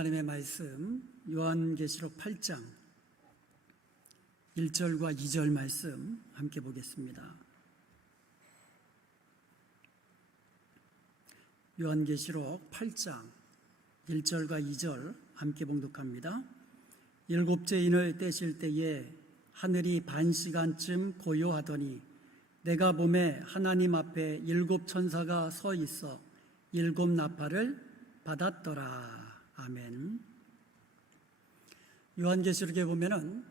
하나님의 말씀 요한계시록 8장 1절과 2절 말씀 함께 보겠습니다. 요한계시록 8장 1절과 2절 함께 봉독합니다. 일곱째 인을 떼실 때에 하늘이 반시간쯤 고요하더니 내가 보매 하나님 앞에 일곱 천사가 서 있어 일곱 나팔을 받았더라. 아멘. 요한계시록에 보면은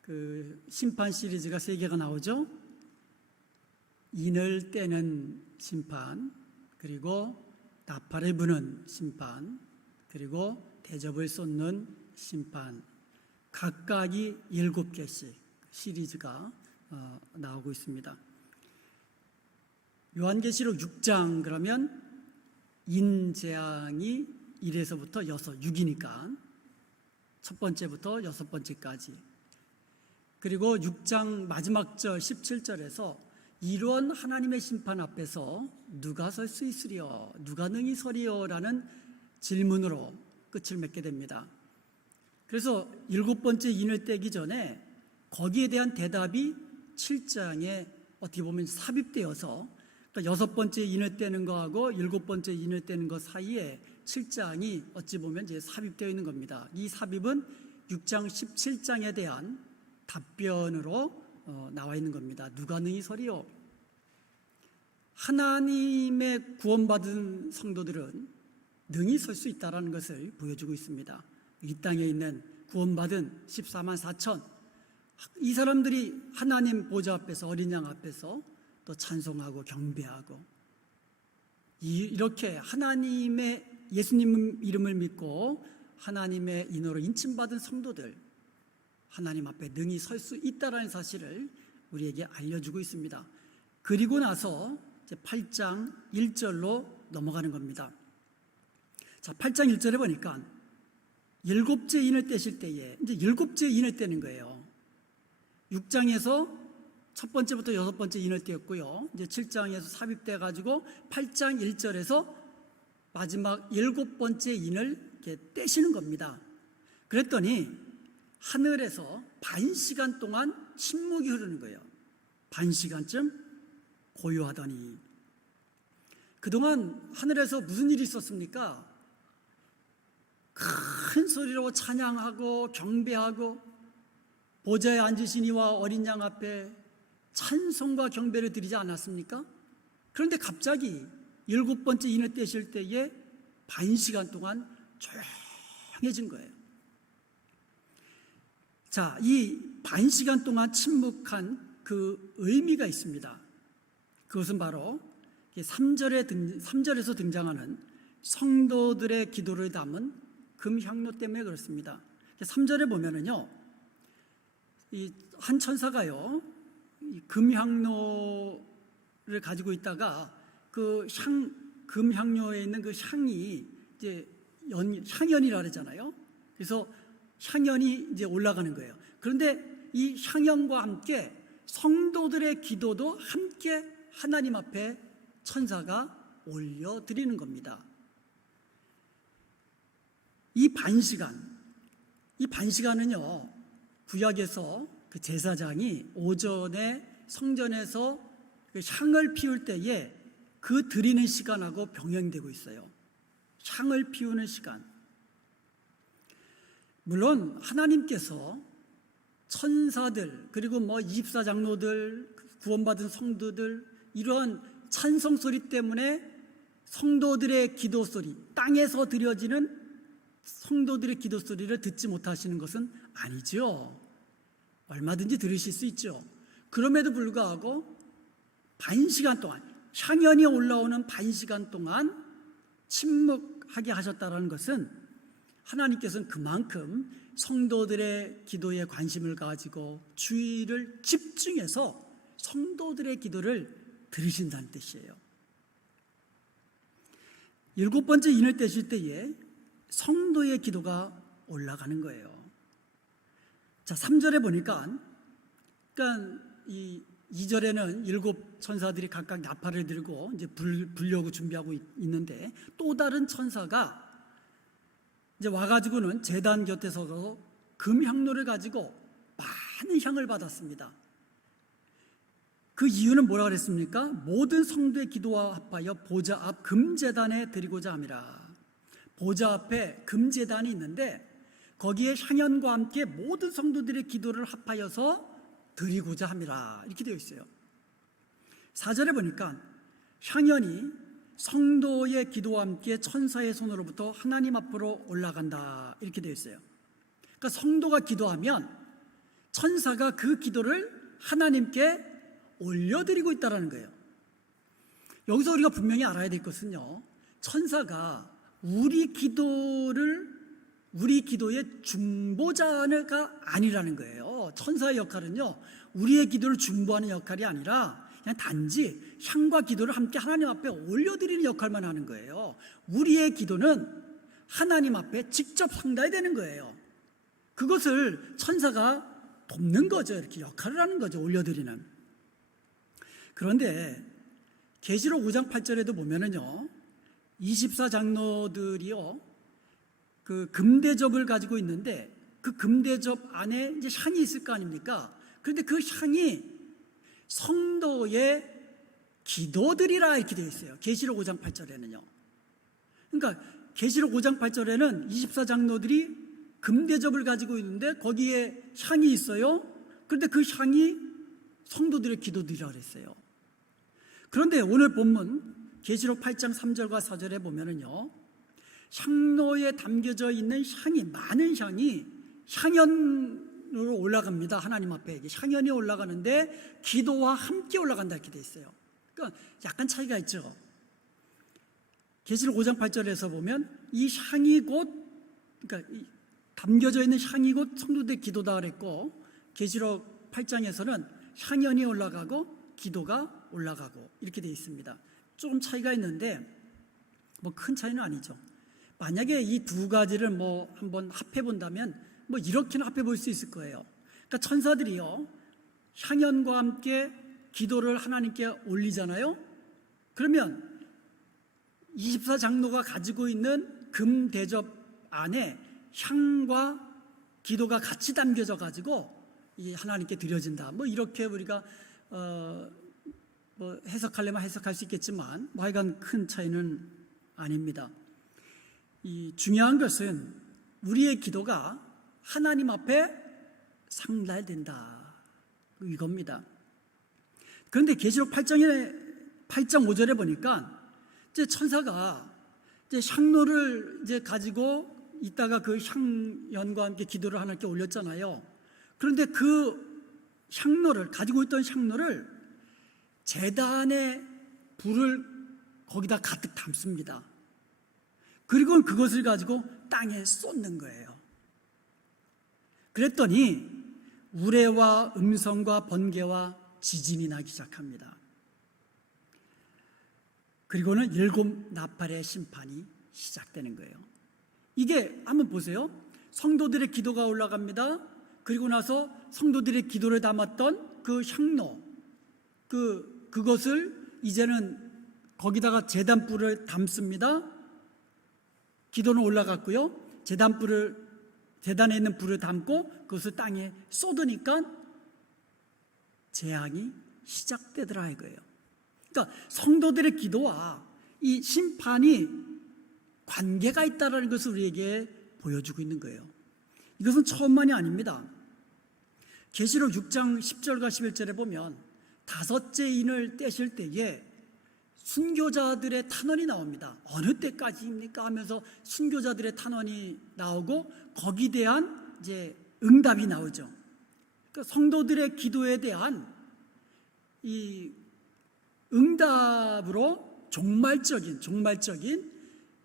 그 심판 시리즈가 3개가 나오죠. 인을 떼는 심판, 그리고 나팔을 부는 심판, 그리고 대접을 쏟는 심판, 각각이 7개씩 시리즈가 나오고 있습니다. 요한계시록 6장 그러면 인재앙이 1에서부터 6이니까 첫 번째부터 6번째까지, 그리고 6장 마지막 절 17절에서 이런 하나님의 심판 앞에서 누가 설 수 있으리요, 누가 능히 서리요 라는 질문으로 끝을 맺게 됩니다. 그래서 7번째 인을 떼기 전에 거기에 대한 대답이 7장에 어떻게 보면 삽입되어서, 그러니까 6번째 인을 떼는 거하고 7번째 인을 떼는 것 사이에 7장이 어찌 보면 이제 삽입되어 있는 겁니다. 이 삽입은 6장 17장에 대한 답변으로 나와 있는 겁니다. 누가 능히 서리요? 하나님의 구원받은 성도들은 능히 설 수 있다는 것을 보여주고 있습니다. 이 땅에 있는 구원받은 14만 4천, 이 사람들이 하나님 보좌 앞에서, 어린 양 앞에서 또 찬송하고 경배하고, 이렇게 하나님의 예수님 이름을 믿고 하나님의 인으로 인침받은 성도들, 하나님 앞에 능히 설 수 있다는 사실을 우리에게 알려주고 있습니다. 그리고 나서 이제 8장 1절로 넘어가는 겁니다. 자, 8장 1절에 보니까 7째 인을 떼실 때에 이제 7째 인을 떼는 거예요. 6장에서 첫 번째부터 6번째 인을 떼었고요. 이제 7장에서 삽입돼 가지고 8장 1절에서 마지막 7번째 인을 이렇게 떼시는 겁니다. 그랬더니 하늘에서 반시간 동안 침묵이 흐르는 거예요. 반시간쯤 고요하더니. 그동안 하늘에서 무슨 일이 있었습니까? 큰 소리로 찬양하고 경배하고 보좌에 앉으신 이와 어린 양 앞에 찬송과 경배를 드리지 않았습니까? 그런데 갑자기 7번째 인을 떼실 때에 반시간 동안 조용해진 거예요. 자, 이 반시간 동안 침묵한 그 의미가 있습니다. 그것은 바로 3절에서 등장하는 성도들의 기도를 담은 금향로 때문에 그렇습니다. 3절에 보면은요, 이 한 천사가요, 이 금향로를 가지고 있다가 그 금향로에 있는 그 향이 이제 향연이라 그러잖아요. 그래서 향연이 이제 올라가는 거예요. 그런데 이 향연과 함께 성도들의 기도도 함께 하나님 앞에 천사가 올려드리는 겁니다. 이 반시간은요, 구약에서 그 제사장이 오전에 성전에서 그 향을 피울 때에 그 드리는 시간하고 병행되고 있어요. 향을 피우는 시간. 물론 하나님께서 천사들, 그리고 24장로들, 구원받은 성도들, 이러한 찬송 소리 때문에 성도들의 기도 소리, 땅에서 드려지는 성도들의 기도 소리를 듣지 못하시는 것은 아니죠. 얼마든지 들으실 수 있죠. 그럼에도 불구하고 반시간 동안, 향연이 올라오는 반시간 동안 침묵하게 하셨다는 것은 하나님께서는 그만큼 성도들의 기도에 관심을 가지고 주의를 집중해서 성도들의 기도를 들으신다는 뜻이에요. 7번째 인을 떼실 때에 성도의 기도가 올라가는 거예요. 자, 3절에 보니까, 그러니까 이 2절에는 7 천사들이 각각 나팔을 들고 이제 불려고 준비하고 있는데, 또 다른 천사가 이제 와가지고는 제단 곁에 서서 금향로를 가지고 많은 향을 받았습니다. 그 이유는 뭐라 그랬습니까? 모든 성도의 기도와 합하여 보좌 앞 금제단에 드리고자 함이라. 보좌 앞에 금제단이 있는데 거기에 향연과 함께 모든 성도들의 기도를 합하여서 드리고자 함이라 이렇게 되어 있어요. 4절에 보니까 향연이 성도의 기도와 함께 천사의 손으로부터 하나님 앞으로 올라간다 이렇게 되어 있어요. 그러니까 성도가 기도하면 천사가 그 기도를 하나님께 올려드리고 있다는 거예요. 여기서 우리가 분명히 알아야 될 것은요, 천사가 우리 기도의 중보자가 아니라는 거예요. 천사의 역할은요, 우리의 기도를 중보하는 역할이 아니라 그냥 단지 향과 기도를 함께 하나님 앞에 올려드리는 역할만 하는 거예요. 우리의 기도는 하나님 앞에 직접 상달이 되는 거예요. 그것을 천사가 돕는 거죠. 이렇게 역할을 하는 거죠. 올려드리는. 그런데 계시록 5장 8절에도 보면은요, 24장로들이요 그 금대접을 가지고 있는데 그 금대접 안에 이제 향이 있을 거 아닙니까? 그런데 그 향이 성도의 기도들이라 이렇게 되어 있어요. 계시록 5장 8절에는요. 그러니까 계시록 5장 8절에는 24장로들이 금대접을 가지고 있는데 거기에 향이 있어요. 그런데 그 향이 성도들의 기도들이라 그랬어요. 그런데 오늘 본문 계시록 8장 3절과 4절에 보면은요, 향로에 담겨져 있는 향이, 많은 향이 향연으로 올라갑니다. 하나님 앞에 향연이 올라가는데 기도와 함께 올라간다 이렇게 돼 있어요. 그러니까 약간 차이가 있죠. 계시록 5장 8절에서 보면 이 향이 곧, 그러니까 담겨져 있는 향이 곧 성도들의 기도다 그랬고, 계시록 8장에서는 향연이 올라가고 기도가 올라가고 이렇게 되어 있습니다. 조금 차이가 있는데 뭐 큰 차이는 아니죠. 만약에 이 두 가지를 뭐 한번 합해 본다면 뭐 이렇게는 합해 볼 수 있을 거예요. 그러니까 천사들이요, 향연과 함께 기도를 하나님께 올리잖아요. 그러면 24장로가 가지고 있는 금 대접 안에 향과 기도가 같이 담겨져 가지고 이 하나님께 드려진다. 뭐 이렇게 우리가 뭐 해석하려면 해석할 수 있겠지만 뭐 하여간 큰 차이는 아닙니다. 이 중요한 것은 우리의 기도가 하나님 앞에 상달된다 이겁니다. 그런데 계시록 8장 5절에 보니까 이제 천사가 이제 향로를 이제 가지고 있다가 그 향연과 함께 기도를 하나님께 올렸잖아요. 그런데 그 향로를 가지고 있던 향로를 제단에 불을 거기다 가득 담습니다. 그리고 그것을 가지고 땅에 쏟는 거예요. 그랬더니 우레와 음성과 번개와 지진이 나기 시작합니다. 그리고는 7 나팔의 심판이 시작되는 거예요. 이게 한번 보세요. 성도들의 기도가 올라갑니다. 그리고 나서 성도들의 기도를 담았던 그 향로, 그것을 이제는 거기다가 제단불을 담습니다. 기도는 올라갔고요. 제단에 있는 불을 담고 그것을 땅에 쏟으니까 재앙이 시작되더라 이거예요. 그러니까 성도들의 기도와 이 심판이 관계가 있다는 것을 우리에게 보여주고 있는 거예요. 이것은 처음만이 아닙니다. 계시록 6장 10절과 11절에 보면 5째 인을 떼실 때에 순교자들의 탄원이 나옵니다. 어느 때까지입니까? 하면서 순교자들의 탄원이 나오고 거기에 대한 이제 응답이 나오죠. 그러니까 성도들의 기도에 대한 이 응답으로 종말적인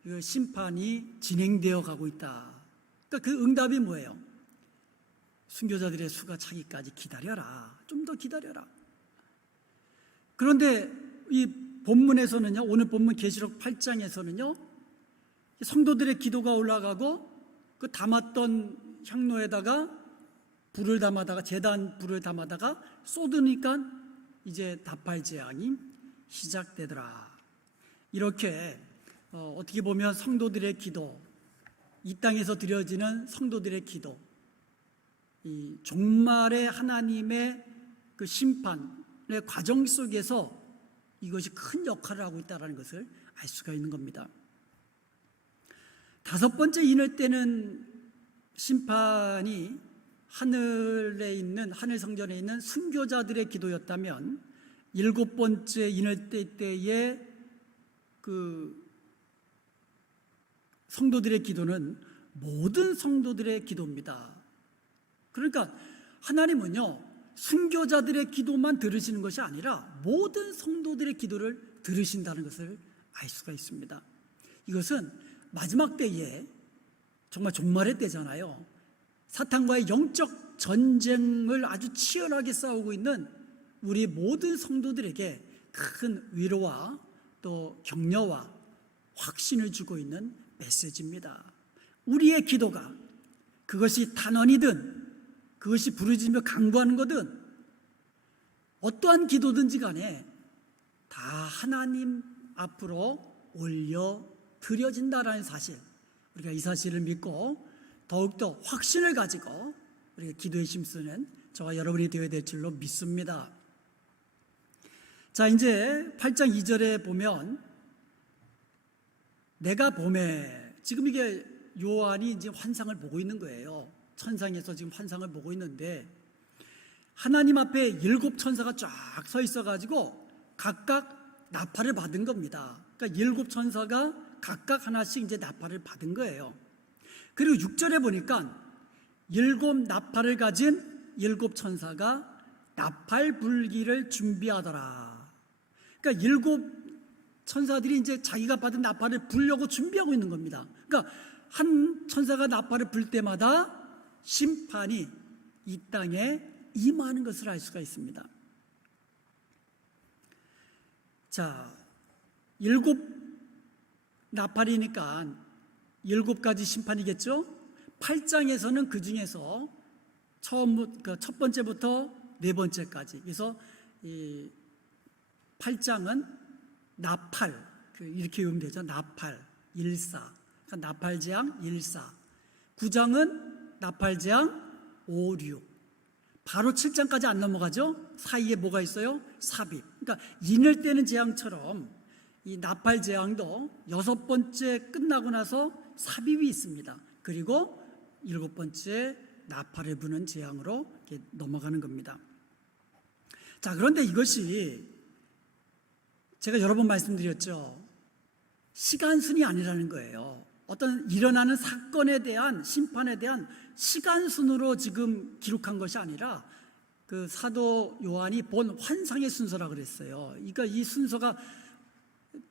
그 심판이 진행되어 가고 있다. 그러니까 그 응답이 뭐예요? 순교자들의 수가 차기까지 기다려라. 좀 더 기다려라. 그런데 이 본문에서는요, 오늘 본문 계시록 8장에서는요, 성도들의 기도가 올라가고 그 담았던 향로에다가 불을 담아다가 제단 불을 담아다가 쏟으니까 이제 나팔 재앙이 시작되더라. 이렇게 어떻게 보면 성도들의 기도, 이 땅에서 드려지는 성도들의 기도, 이 종말의 하나님의 그 심판의 과정 속에서 이것이 큰 역할을 하고 있다는 것을 알 수가 있는 겁니다. 다섯 번째 인을 때는 심판이 하늘에 있는, 하늘 성전에 있는 순교자들의 기도였다면, 일곱 번째 인을 때의 그 성도들의 기도는 모든 성도들의 기도입니다. 그러니까 하나님은요, 순교자들의 기도만 들으시는 것이 아니라 모든 성도들의 기도를 들으신다는 것을 알 수가 있습니다. 이것은 마지막 때에, 정말 종말의 때잖아요. 사탄과의 영적 전쟁을 아주 치열하게 싸우고 있는 우리 모든 성도들에게 큰 위로와 또 격려와 확신을 주고 있는 메시지입니다. 우리의 기도가, 그것이 단언이든 그것이 부르짖으며 간구하는 거든 어떠한 기도든지 간에 다 하나님 앞으로 올려 드려진다라는 사실, 우리가 이 사실을 믿고 더욱더 확신을 가지고 우리가 기도에 힘쓰는 저와 여러분이 되어야 될 줄로 믿습니다. 자, 이제 8장 2절에 보면 내가 봄에, 지금 이게 요한이 이제 환상을 보고 있는 거예요. 천상에서 지금 환상을 보고 있는데 하나님 앞에 7 천사가 쫙 서 있어가지고 각각 나팔을 받은 겁니다. 그러니까 7 천사가 각각 하나씩 이제 나팔을 받은 거예요. 그리고 6절에 보니까 7 나팔을 가진 7 천사가 나팔 불기를 준비하더라. 그러니까 7 천사들이 이제 자기가 받은 나팔을 불려고 준비하고 있는 겁니다. 그러니까 한 천사가 나팔을 불 때마다 심판이 이 땅에 임하는 것을 알 수가 있습니다. 자, 7 나팔이니까 7가지 심판이겠죠? 8장에서는 그 중에서 첫 번째부터 네 번째까지, 그래서 이 8장은 나팔, 이렇게 외우면 되죠. 나팔, 일사, 그러니까 나팔재앙, 일사. 9장은 나팔재앙, 오륙. 바로 7장까지 안 넘어가죠. 사이에 뭐가 있어요? 삽입. 그러니까 인을 떼는 재앙처럼 이 나팔재앙도 6번째 끝나고 나서 삽입이 있습니다. 그리고 7번째 나팔을 부는 재앙으로 이렇게 넘어가는 겁니다. 자, 그런데 이것이 제가 여러 번 말씀드렸죠. 시간순이 아니라는 거예요. 어떤 일어나는 사건에 대한, 심판에 대한 시간순으로 지금 기록한 것이 아니라 그 사도 요한이 본 환상의 순서라고 그랬어요. 그러니까 이 순서가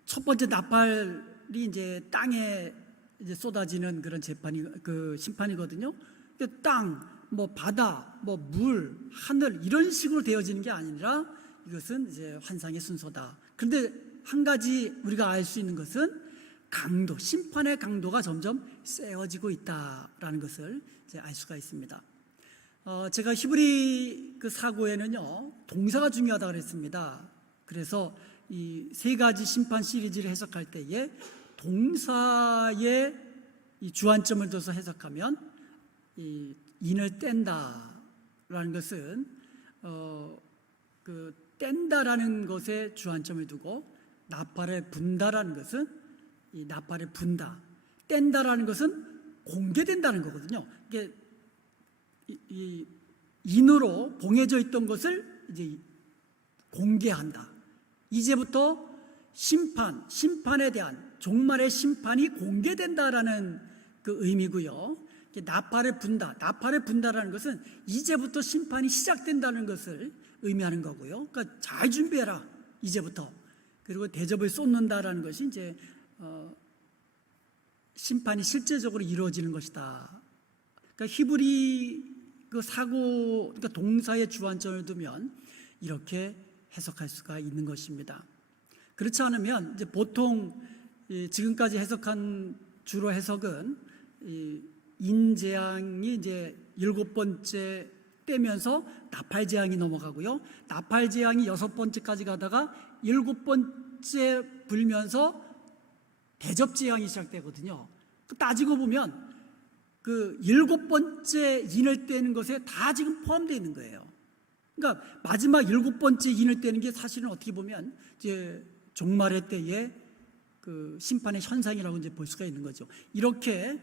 첫 번째 나팔이 이제 땅에 이제 쏟아지는 그런 심판이거든요. 근데 땅, 바다, 물, 하늘 이런 식으로 되어지는 게 아니라 이것은 이제 환상의 순서다. 그런데 한 가지 우리가 알 수 있는 것은 강도, 심판의 강도가 점점 세워지고 있다라는 것을 이제 알 수가 있습니다. 제가 히브리 그 사고에는요, 동사가 중요하다고 그랬습니다. 그래서 이 3가지 심판 시리즈를 해석할 때에 동사의 이 주안점을 둬서 해석하면 이 인을 뗀다라는 것은 그 뗀다라는 것에 주안점을 두고 나팔을 분다라는 것은 이 나팔을 분다, 뗀다라는 것은 공개된다는 거거든요. 이게 이 인으로 봉해져 있던 것을 이제 공개한다. 이제부터 심판에 대한 종말의 심판이 공개된다라는 그 의미고요. 나팔을 분다라는 것은 이제부터 심판이 시작된다는 것을 의미하는 거고요. 그러니까 잘 준비해라, 이제부터. 그리고 대접을 쏟는다라는 것이 이제 심판이 실제적으로 이루어지는 것이다. 그러니까 히브리 그 사고, 그러니까 동사의 주안점을 두면 이렇게 해석할 수가 있는 것입니다. 그렇지 않으면 이제 보통 지금까지 해석한 주로 해석은 인재앙이 이제 7번째 떼면서 나팔재앙이 넘어가고요. 나팔재앙이 6번째까지 가다가 7번째 불면서 대접재앙이 시작되거든요. 따지고 보면 그 7번째 인을 떼는 것에 다 지금 포함되어 있는 거예요. 그러니까 마지막 7번째 인을 떼는 게 사실은 어떻게 보면 이제 종말의 때에 그 심판의 현상이라고 이제 볼 수가 있는 거죠. 이렇게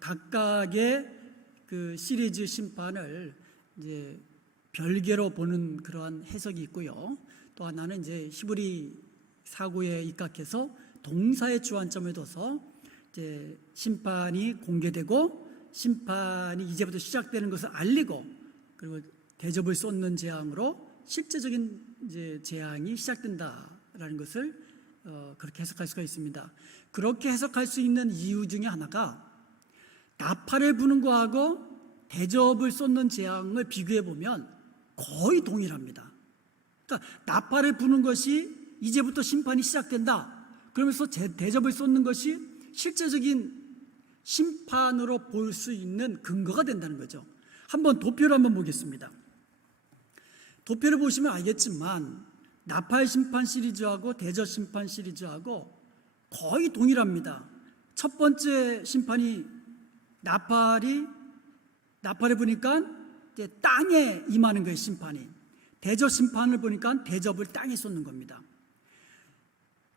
각각의 그 시리즈 심판을 이제 별개로 보는 그러한 해석이 있고요. 또 하나는 이제 히브리 사고에 입각해서 동사의 주안점을 둬서 이제 심판이 공개되고 심판이 이제부터 시작되는 것을 알리고 그리고 대접을 쏟는 재앙으로 실제적인 이제 재앙이 시작된다라는 것을 그렇게 해석할 수가 있습니다. 그렇게 해석할 수 있는 이유 중에 하나가 나팔을 부는 거하고 대접을 쏟는 재앙을 비교해 보면 거의 동일합니다. 그러니까 나팔을 부는 것이 이제부터 심판이 시작된다. 그러면서 대접을 쏟는 것이 실제적인 심판으로 볼 수 있는 근거가 된다는 거죠. 한번 도표를 한번 보겠습니다. 도표를 보시면 알겠지만 나팔 심판 시리즈하고 대접 심판 시리즈하고 거의 동일합니다. 첫 번째 심판이 나팔을 보니까 이제 땅에 임하는 거예요, 심판이. 대접 심판을 보니까 대접을 땅에 쏟는 겁니다.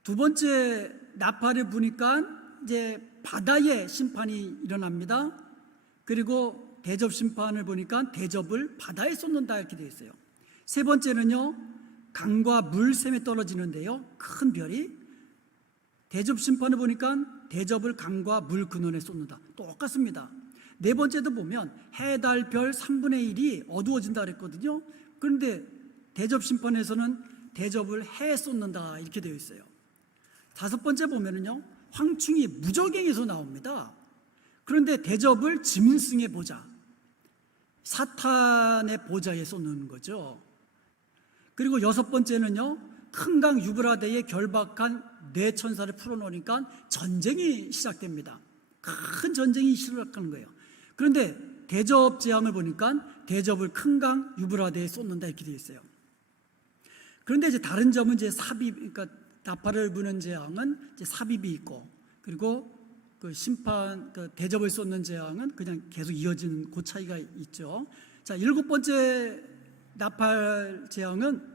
두 번째 나팔을 보니까 이제 바다에 심판이 일어납니다. 그리고 대접 심판을 보니까 대접을 바다에 쏟는다 이렇게 되어 있어요. 세 번째는요, 강과 물샘에 떨어지는데요, 큰 별이. 대접 심판을 보니까 대접을 강과 물 근원에 쏟는다. 똑같습니다. 네 번째도 보면 해, 달, 별 3분의 1이 어두워진다 그랬거든요. 그런데 대접 심판에서는 대접을 해에 쏟는다 이렇게 되어 있어요. 다섯 번째 보면은요, 황충이 무저갱에서 나옵니다. 그런데 대접을 지문승의 보좌, 사탄의 보좌에 쏟는 거죠. 그리고 여섯 번째는요, 큰 강 유브라데에 결박한 네 천사를 풀어놓으니까 전쟁이 시작됩니다. 큰 전쟁이 시작하는 거예요. 그런데 대접 재앙을 보니까 대접을 큰 강 유브라데에 쏟는다 이렇게 되어 있어요. 그런데 이제 다른 점은 이제 삽입, 그러니까 나팔을 부는 재앙은 이제 삽입이 있고, 그리고 그 심판, 그 대접을 쏟는 재앙은 그냥 계속 이어지는 그 차이가 있죠. 자, 7번째 나팔 재앙은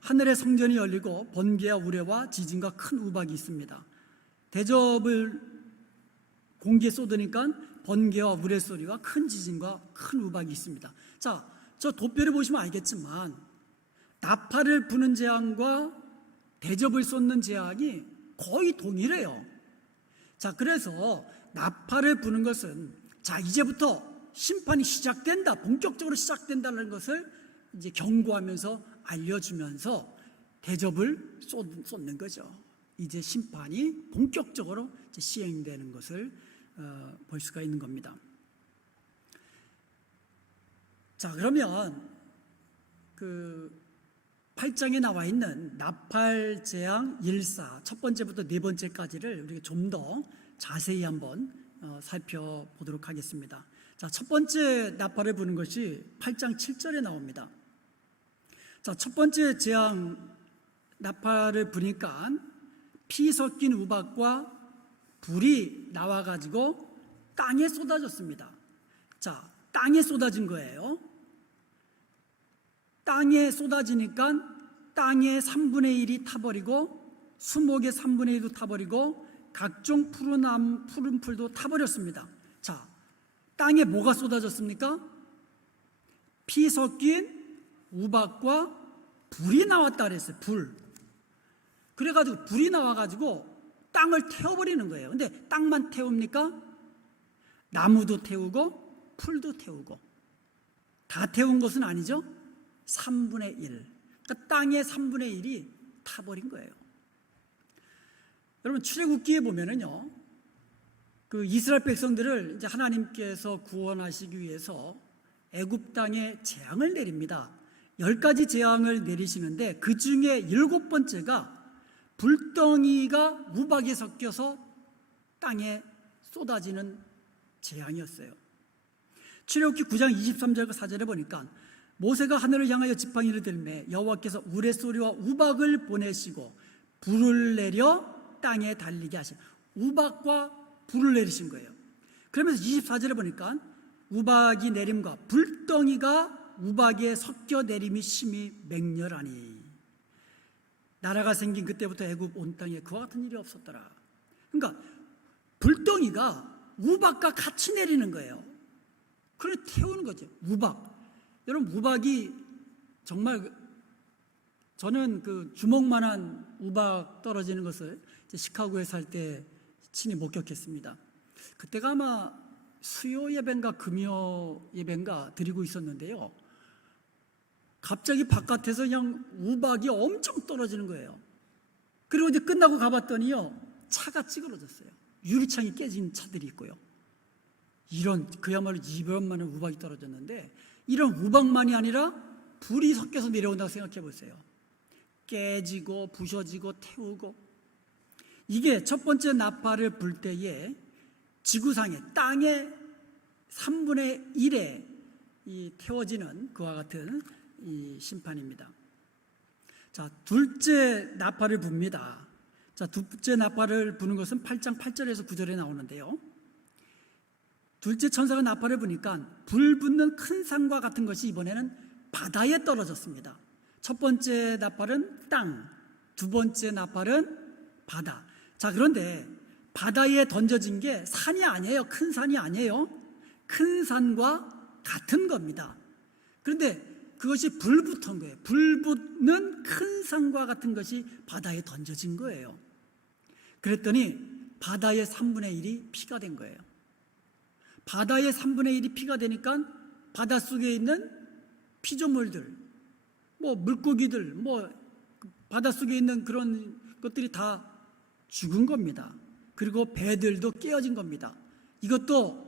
하늘의 성전이 열리고 번개와 우레와 지진과 큰 우박이 있습니다. 대접을 공기에 쏟으니까 번개와 우레 소리와 큰 지진과 큰 우박이 있습니다. 자, 저 도표를 보시면 알겠지만 나팔을 부는 재앙과 대접을 쏟는 재앙이 거의 동일해요. 자, 그래서 나팔을 부는 것은 자, 이제부터 심판이 시작된다, 본격적으로 시작된다는 것을 이제 경고하면서 알려주면서 대접을 쏟는 거죠. 이제 심판이 본격적으로 이제 시행되는 것을 볼 수가 있는 겁니다. 자, 그러면 그 8장에 나와 있는 나팔 재앙 1사 첫 번째부터 네 번째까지를 우리가 좀 더 자세히 한번 살펴보도록 하겠습니다. 자, 첫 번째 나팔을 부는 것이 8장 7절에 나옵니다. 자, 첫 번째 재앙 나팔을 부니까 피 섞인 우박과 불이 나와가지고 땅에 쏟아졌습니다. 자, 땅에 쏟아진 거예요. 땅에 쏟아지니까 땅의 3분의 1이 타버리고 수목의 3분의 1도 타버리고 각종 푸른 풀도 타버렸습니다. 자, 땅에 뭐가 쏟아졌습니까? 피 섞인 우박과 불이 나왔다 그랬어요. 불. 그래가지고 불이 나와가지고 땅을 태워버리는 거예요. 근데 땅만 태웁니까? 나무도 태우고 풀도 태우고. 다 태운 것은 아니죠. 3분의 1. 그러니까 땅의 3분의 1이 타버린 거예요. 여러분, 출애굽기에 보면은요, 그 이스라엘 백성들을 이제 하나님께서 구원하시기 위해서 애굽 땅에 재앙을 내립니다. 10가지 재앙을 내리시는데 그 중에 7번째가 불덩이가 우박에 섞여서 땅에 쏟아지는 재앙이었어요. 출애굽기 9장 23절과 4절에 보니까 모세가 하늘을 향하여 지팡이를 들매 여호와께서 우레소리와 우박을 보내시고 불을 내려 땅에 달리게 하신, 우박과 불을 내리신 거예요. 그러면서 24절에 보니까 우박이 내림과 불덩이가 우박에 섞여 내림이 심히 맹렬하니 나라가 생긴 그때부터 애굽 온 땅에 그와 같은 일이 없었더라. 그러니까 불덩이가 우박과 같이 내리는 거예요. 그래 태우는 거죠. 우박. 여러분 우박이 정말 저는 그 주먹만한 우박 떨어지는 것을 시카고에 살 때 친히 목격했습니다. 그때가 아마 수요 예배인가 금요 예배인가 드리고 있었는데요. 갑자기 바깥에서 그냥 우박이 엄청 떨어지는 거예요. 그리고 이제 끝나고 가봤더니요, 차가 찌그러졌어요. 유리창이 깨진 차들이 있고요. 이런 그야말로 이런 많은 우박이 떨어졌는데, 이런 우박만이 아니라 불이 섞여서 내려온다고 생각해 보세요. 깨지고 부셔지고 태우고. 이게 첫 번째 나팔을 불 때에 지구상의 땅의 3분의 1에 이 태워지는 그와 같은 이 심판입니다. 자, 둘째 나팔을 붑니다. 자, 둘째 나팔을 부는 것은 8장 8절에서 9절에 나오는데요. 둘째 천사가 나팔을 부니까 불 붙는 큰 산과 같은 것이 이번에는 바다에 떨어졌습니다. 첫 번째 나팔은 땅, 두 번째 나팔은 바다. 자, 그런데 바다에 던져진 게 산이 아니에요. 큰 산이 아니에요. 큰 산과 같은 겁니다. 그런데 그것이 불 붙은 거예요. 불 붙는 큰 산과 같은 것이 바다에 던져진 거예요. 그랬더니 바다의 3분의 1이 피가 된 거예요. 바다의 3분의 1이 피가 되니까 바닷속에 있는 피조물들, 뭐 물고기들, 뭐 바닷속에 있는 그런 것들이 다 죽은 겁니다. 그리고 배들도 깨어진 겁니다. 이것도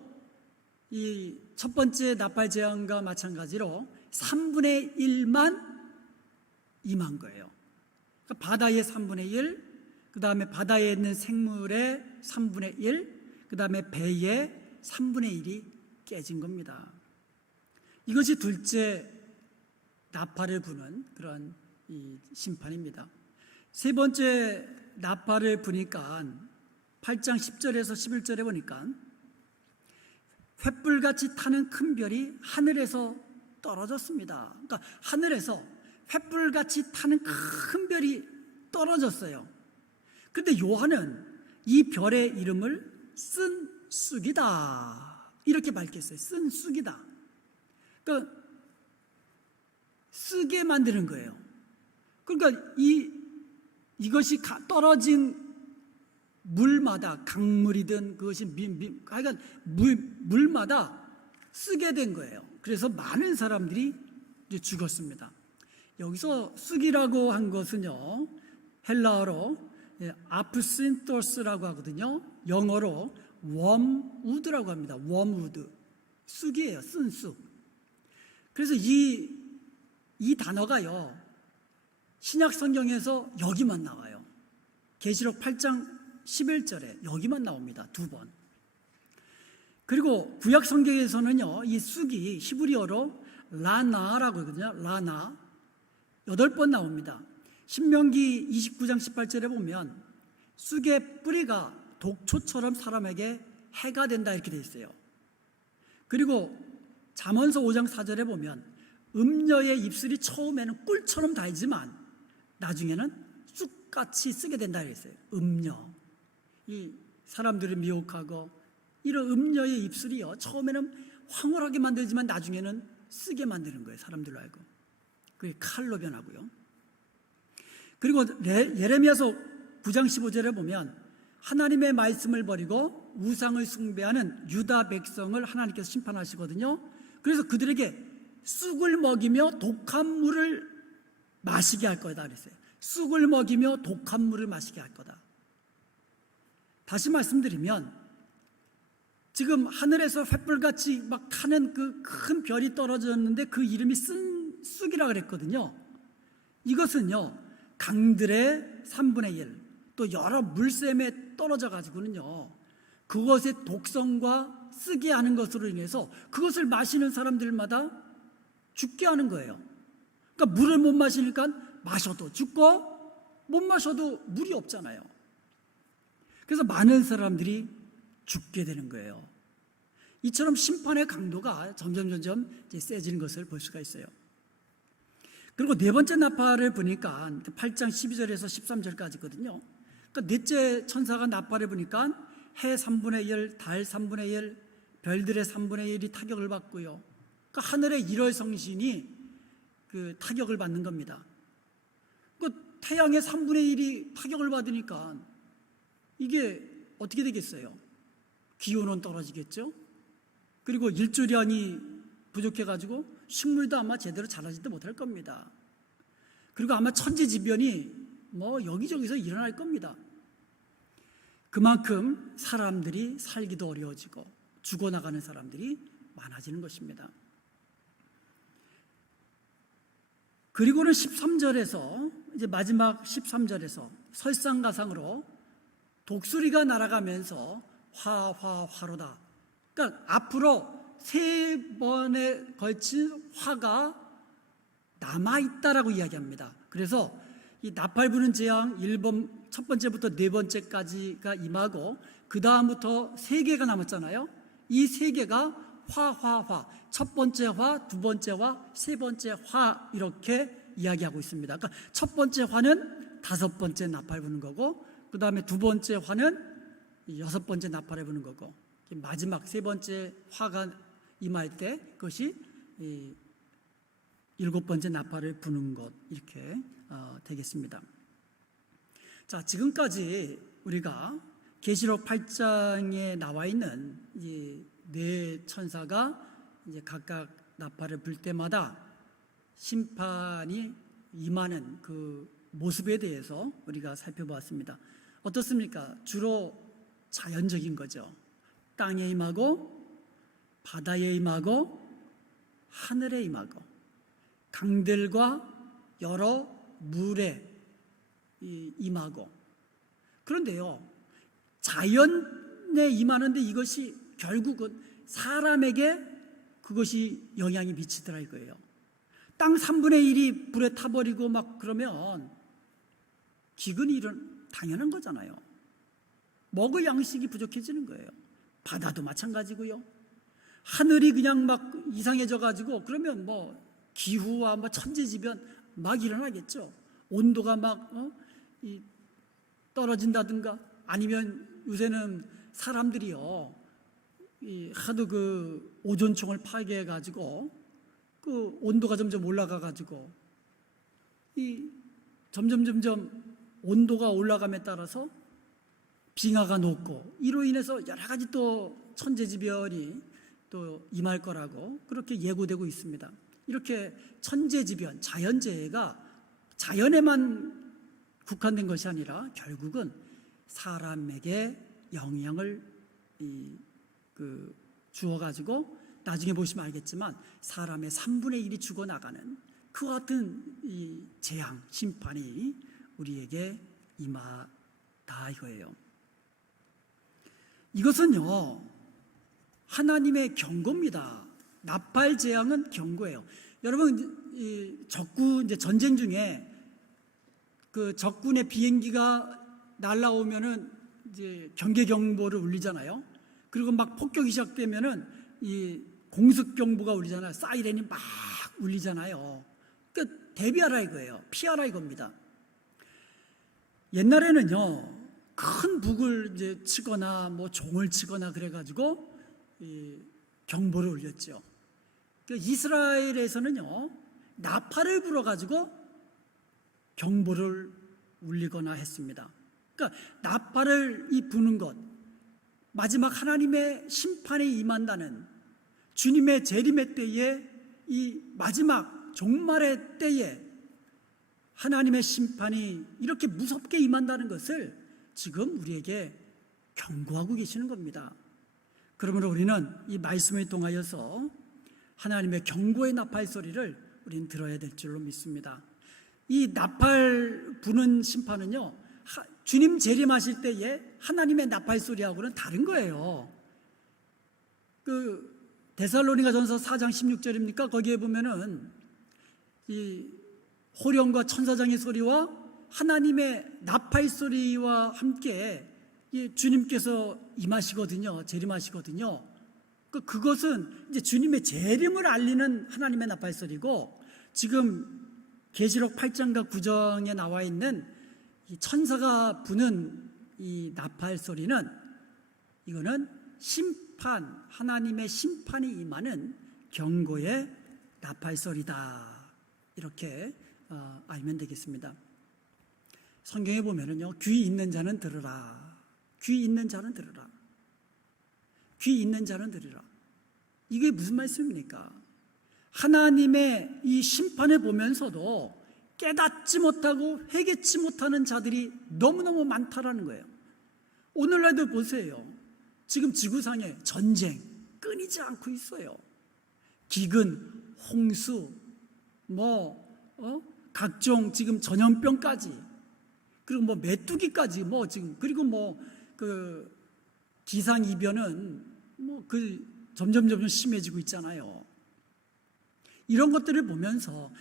이 첫 번째 나팔 재앙과 마찬가지로 3분의 1만 임한 거예요. 그러니까 바다의 3분의 1, 그 다음에 바다에 있는 생물의 3분의 1, 그 다음에 배의 3분의 1이 깨진 겁니다. 이것이 둘째 나팔을 부는 그런 이 심판입니다. 세 번째 나팔을 부니까 8장 10절에서 11절에 보니까 횃불같이 타는 큰 별이 하늘에서 떨어졌습니다. 그러니까 하늘에서 횃불같이 타는 큰 별이 떨어졌어요. 그런데 요한은 이 별의 이름을 쓴 쑥이다 이렇게 밝혔어요. 쓴 쑥이다. 그러니까 쓰게 만드는 거예요. 그러니까 이것이 떨어진 물마다 강물이든 그것이 하여간 물마다 쓰게 된 거예요. 그래서 많은 사람들이 이제 죽었습니다. 여기서 쑥이라고 한 것은요, 헬라어로 아프신토스라고 하거든요. 영어로 웜우드라고 합니다. 웜우드. 쑥이에요. 쓴 쑥. 그래서 이 단어가요, 신약 성경에서 여기만 나와요. 계시록 8장 11절에 여기만 나옵니다. 2번. 그리고 구약 성경에서는요, 이 쑥이 히브리어로 라나라고 하거든요. 라나. 8번 나옵니다. 신명기 29장 18절에 보면 쑥의 뿌리가 독초처럼 사람에게 해가 된다 이렇게 되어 있어요. 그리고 잠언서 5장 4절에 보면 음녀의 입술이 처음에는 꿀처럼 달지만 나중에는 쑥같이 쓰게 된다 그랬어요. 음녀. 이 사람들을 미혹하고 이런 음녀의 입술이요, 처음에는 황홀하게 만들지만 나중에는 쓰게 만드는 거예요. 사람들로 알고. 그게 칼로 변하고요. 그리고 예레미야서 9장 15절에 보면 하나님의 말씀을 버리고 우상을 숭배하는 유다 백성을 하나님께서 심판하시거든요. 그래서 그들에게 쑥을 먹이며 독한 물을 마시게 할 거다 그랬어요. 쑥을 먹이며 독한 물을 마시게 할 거다. 다시 말씀드리면 지금 하늘에서 횃불같이 막 타는 그 큰 별이 떨어졌는데 그 이름이 쓴 쑥이라 그랬거든요. 이것은요, 강들의 3분의 1, 또 여러 물샘에 떨어져 가지고는요, 그것의 독성과 쓰게 하는 것으로 인해서 그것을 마시는 사람들마다 죽게 하는 거예요. 그러니까 물을 못 마시니까 마셔도 죽고 못 마셔도 물이 없잖아요. 그래서 많은 사람들이 죽게 되는 거예요. 이처럼 심판의 강도가 점점 이제 세지는 것을 볼 수가 있어요. 그리고 네 번째 나팔을 보니까 8장 12절에서 13절까지거든요. 그러니까 넷째 천사가 나팔을 보니까 해 3분의 1, 달 3분의 1, 별들의 3분의 1이 타격을 받고요. 그러니까 하늘의 1월 성신이 그 타격을 받는 겁니다. 그 태양의 3분의 1이 타격을 받으니까 이게 어떻게 되겠어요? 기온은 떨어지겠죠? 그리고 일조량이 부족해가지고 식물도 아마 제대로 자라지도 못할 겁니다. 그리고 아마 천재지변이 뭐 여기저기서 일어날 겁니다. 그만큼 사람들이 살기도 어려워지고 죽어나가는 사람들이 많아지는 것입니다. 그리고는 13절에서 이제 마지막 13절에서 설상가상으로 독수리가 날아가면서 화로다. 그러니까 앞으로 3번에 걸친 화가 남아있다라고 이야기합니다. 그래서 이 나팔 부는 재앙 1번 첫 번째부터 네 번째까지가 임하고 그 다음부터 3개가 남았잖아요. 이 3개가 화 첫 번째 화, 두 번째 화, 세 번째 화 이렇게 이야기하고 있습니다. 그러니까 첫 번째 화는 5번째 나팔 부는 거고 그 다음에 두 번째 화는 6번째 나팔을 부는 거고 마지막 3번째 화가 임할 때 그것이 7번째 나팔을 부는 것 이렇게 되겠습니다. 자, 지금까지 우리가 계시록 8장에 나와 있는 이 네 천사가 이제 각각 나팔을 불 때마다 심판이 임하는 그 모습에 대해서 우리가 살펴보았습니다. 어떻습니까? 주로 자연적인 거죠. 땅에 임하고 바다에 임하고 하늘에 임하고 강들과 여러 물에 임하고 그런데요 자연에 임하는데 이것이 결국은 사람에게 그것이 영향이 미치더라 이거예요. 땅 3분의 1이 불에 타버리고 막 그러면 기근이 당연한 거잖아요. 먹을 양식이 부족해지는 거예요. 바다도 마찬가지고요. 하늘이 그냥 막 이상해져 가지고 그러면 뭐 기후와 뭐 천재지변 막 일어나겠죠. 온도가 막 떨어진다든가 아니면 요새는 사람들이요 하도 그 오존층을 파괴해 가지고 그 온도가 점점 올라가 가지고 이 점점 온도가 올라감에 따라서 빙하가 녹고 이로 인해서 여러 가지 또 천재지변이 또 임할 거라고 그렇게 예고되고 있습니다. 이렇게 천재지변, 자연재해가 자연에만 국한된 것이 아니라 결국은 사람에게 영향을 주어가지고 나중에 보시면 알겠지만 사람의 3분의 1이 죽어나가는 그와 같은 이 재앙, 심판이 우리에게 임하다 이거예요. 이것은요 하나님의 경고입니다. 나팔 재앙은 경고예요. 여러분 이제 전쟁 중에 그 적군의 비행기가 날아오면은 이제 경계 경보를 울리잖아요. 그리고 막 폭격이 시작되면은 이 공습 경보가 울리잖아요. 사이렌이 막 울리잖아요. 그러니까 대비하라 이거예요. 피하라 이겁니다. 옛날에는요 큰 북을 이제 치거나 뭐 종을 치거나 그래가지고 경보를 울렸죠. 그러니까 이스라엘에서는요 나팔을 불어가지고 경보를 울리거나 했습니다. 그러니까 나팔을 부는 것 마지막 하나님의 심판이 임한다는 주님의 재림의 때에 이 마지막 종말의 때에 하나님의 심판이 이렇게 무섭게 임한다는 것을 지금 우리에게 경고하고 계시는 겁니다. 그러므로 우리는 이 말씀을 통하여서 하나님의 경고의 나팔 소리를 우리는 들어야 될 줄로 믿습니다. 이 나팔 부는 심판은요 주님 재림하실 때에 하나님의 나팔 소리하고는 다른 거예요. 그 데살로니가전서 4장 16절입니까? 거기에 보면은 이 호령과 천사장의 소리와 하나님의 나팔 소리와 함께 주님께서 임하시거든요. 재림하시거든요. 그것은 이제 주님의 재림을 알리는 하나님의 나팔소리고, 지금 계시록 8장과 9장에 나와 있는 이 천사가 부는 이 나팔소리는, 이거는 심판, 하나님의 심판이 임하는 경고의 나팔소리다, 이렇게 알면 되겠습니다. 성경에 보면은요, 귀 있는 자는 들으라, 귀 있는 자는 들으라, 귀 있는 자는 들으라. 이게 무슨 말씀입니까? 하나님의 이 심판을 보면서도 깨닫지 못하고 회개치 못하는 자들이 너무너무 많다라는 거예요. 오늘날도 보세요. 지금 지구상에 전쟁 끊이지 않고 있어요. 기근, 홍수, 각종 지금 전염병까지, 그리고 메뚜기까지, 지금, 그리고 기상이변은 점점 심해지고 있잖아요. 이런 것들을 보면서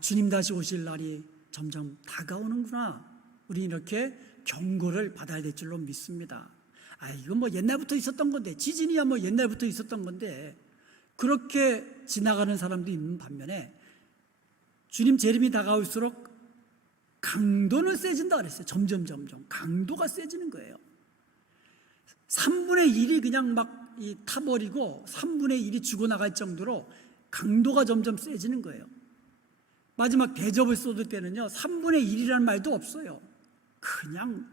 주님 다시 오실 날이 점점 다가오는구나, 우리 이렇게 경고를 받아야 될 줄로 믿습니다. 이건 옛날부터 있었던 건데, 지진이야 옛날부터 있었던 건데, 그렇게 지나가는 사람도 있는 반면에 주님 재림이 다가올수록 강도는 세진다 그랬어요. 점점 강도가 세지는 거예요. 3분의 1이 그냥 타버리고 3분의 1이 죽어나갈 정도로 강도가 점점 세지는 거예요. 마지막 대접을 쏟을 때는요, 3분의 1이라는 말도 없어요. 그냥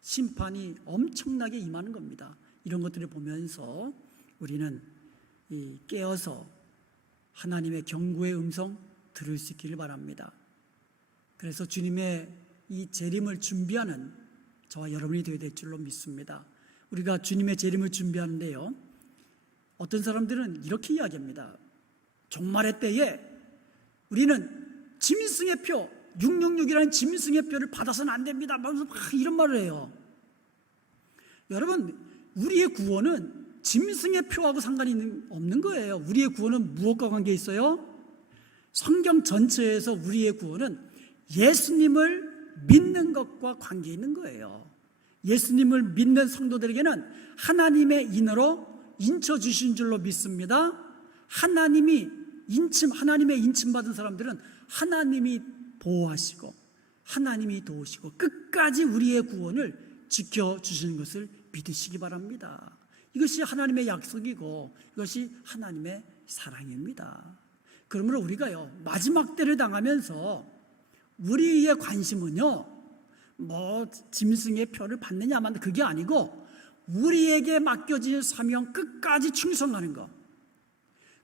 심판이 엄청나게 임하는 겁니다. 이런 것들을 보면서 우리는 깨어서 하나님의 경고의 음성 들을 수 있기를 바랍니다. 그래서 주님의 이 재림을 준비하는 저와 여러분이 되어야 될 줄로 믿습니다. 우리가 주님의 재림을 준비하는데요, 어떤 사람들은 이렇게 이야기합니다. 종말의 때에 우리는 짐승의 표, 666이라는 짐승의 표를 받아서는 안 됩니다, 이런 말을 해요. 여러분, 우리의 구원은 짐승의 표하고 상관이 없는 거예요. 우리의 구원은 무엇과 관계 있어요? 성경 전체에서 우리의 구원은 예수님을 믿는 것과 관계 있는 거예요. 예수님을 믿는 성도들에게는 하나님의 인으로 인쳐주신 줄로 믿습니다. 하나님의 인침받은 사람들은 하나님이 보호하시고 하나님이 도우시고 끝까지 우리의 구원을 지켜주시는 것을 믿으시기 바랍니다. 이것이 하나님의 약속이고 이것이 하나님의 사랑입니다. 그러므로 우리가요, 마지막 때를 당하면서 우리의 관심은요, 짐승의 표를 받느냐만 그게 아니고 우리에게 맡겨진 사명 끝까지 충성하는 것,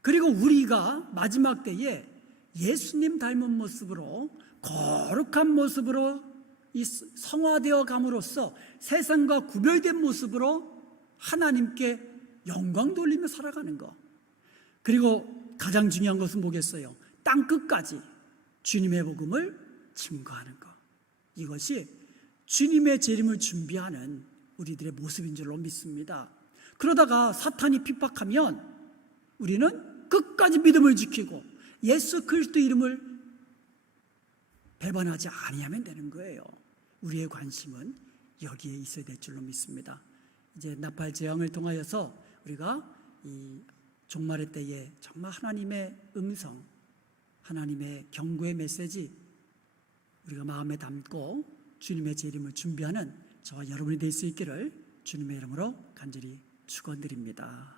그리고 우리가 마지막 때에 예수님 닮은 모습으로, 거룩한 모습으로 성화되어 감으로써 세상과 구별된 모습으로 하나님께 영광 돌리며 살아가는 것, 그리고 가장 중요한 것은 뭐겠어요? 땅 끝까지 주님의 복음을 증거하는 것. 이것이 주님의 재림을 준비하는 우리들의 모습인 줄로 믿습니다. 그러다가 사탄이 핍박하면 우리는 끝까지 믿음을 지키고 예수 그리스도 이름을 배반하지 아니하면 되는 거예요. 우리의 관심은 여기에 있어야 될 줄로 믿습니다. 이제 나팔 재앙을 통하여서 우리가 이 종말의 때에 정말 하나님의 음성, 하나님의 경고의 메시지 우리가 마음에 담고 주님의 재림을 준비하는 저와 여러분이 될 수 있기를 주님의 이름으로 간절히 축원드립니다.